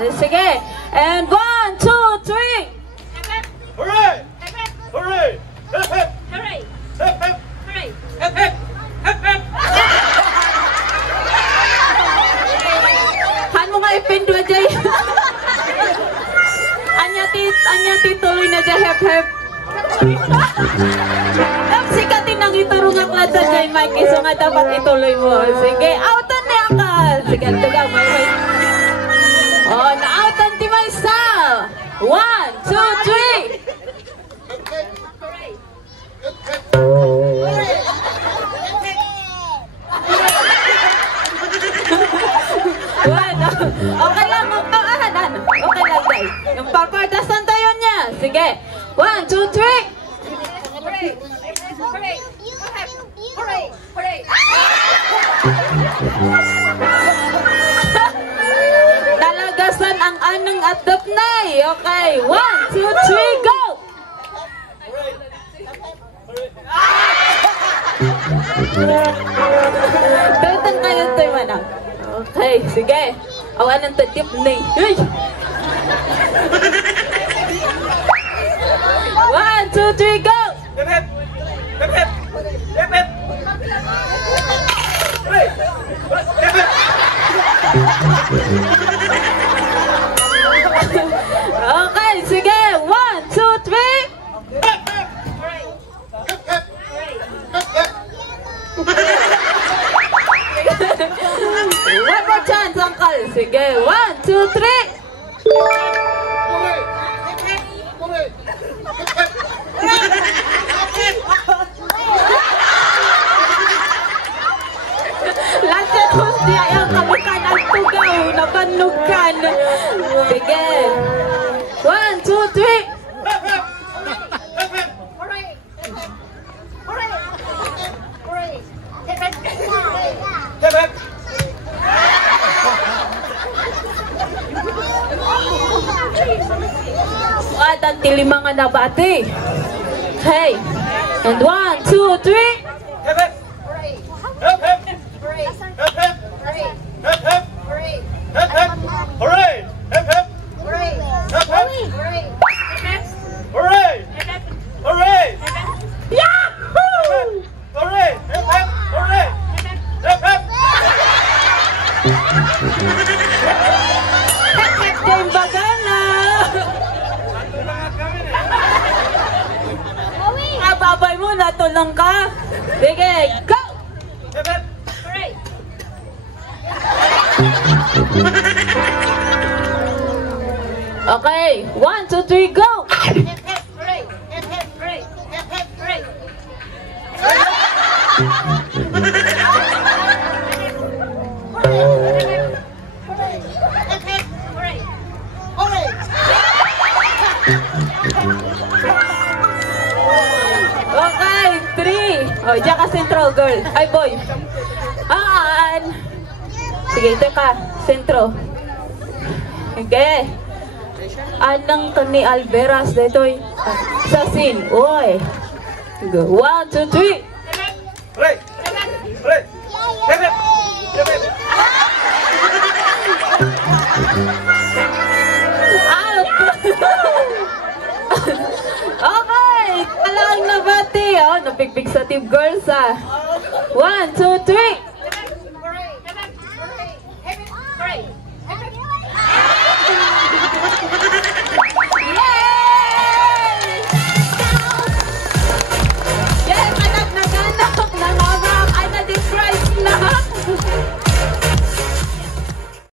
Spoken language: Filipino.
Sige. And 1, 2, 3. Hooray! Hooray! Hip hip! Hooray! Hip hip! Hooray! Hip hip! Hip hip! Han mo nga ipindwa jay. Anya tituloy na jay hep hep. Sikatin ang iturungak lang sa jay Mike. So nga dapat ituloy mo. Sige, outan niya ka. Sige, tugaw mo. Oh, na-outan ti may style. 1, 2, 3. Bueno, okay lang, magpakahanan. Okay lang, guys. Yung papardasan tayo niya. Sige. 1, 2, 3. Hooray! Hooray! Hooray! Hooray! Nalagasan ang anong at dapnay. Okay. 1, 2, 3, go! Tutan kayo tayo manang. Okay, sige. Awan ng tatip na eh. 1, 2, 3, go! Hip hip! Hip hip! Hip hip! Hooray! Hip hip! Okay, sige. 1, 2, 3. Hooray! Hip hip! Hooray! One more chance, Uncle. Sige. 1, 2, 3. Hooray! Hooray! Hip hip! Lanset host niya yung kabukan ang tugaw. Napanugan. Sige. 1, 2, 3. Hip hip! Hip hip! Hooray! Hooray! Hooray! Hip hip! At ang tilima nga nabati. Hey. And 1, 2, 3. Hip hip! Hooray! Hip hip! Hooray! Hip hip! Hooray! Hip hip! Hooray! Hip hip! Hooray! Hip hip! Hooray! Hip hip! Hooray! Hooray! Hooray! Yahoo! Hooray! Hip hip! Hooray! Hip hip! Game bagana. Ababay mo, natulong ka. Sige, go! Hip hip! Hooray! Okay, 1, 2, 3, go! Hooray! Hooray! Hooray! Okay, 3. Oh, diyan ka sentro, girl. Ay, boy. Sige, ito ka. Sentro. Okay. Anang ka ni Alveras dito'y sa scene. Uy. 1, 2, 3. Hooray! Hooray! Hip hip! Hip hip! Out! Okay! Talang nabati. Oh, napigpig sa team girls ah. 1, 2, 3.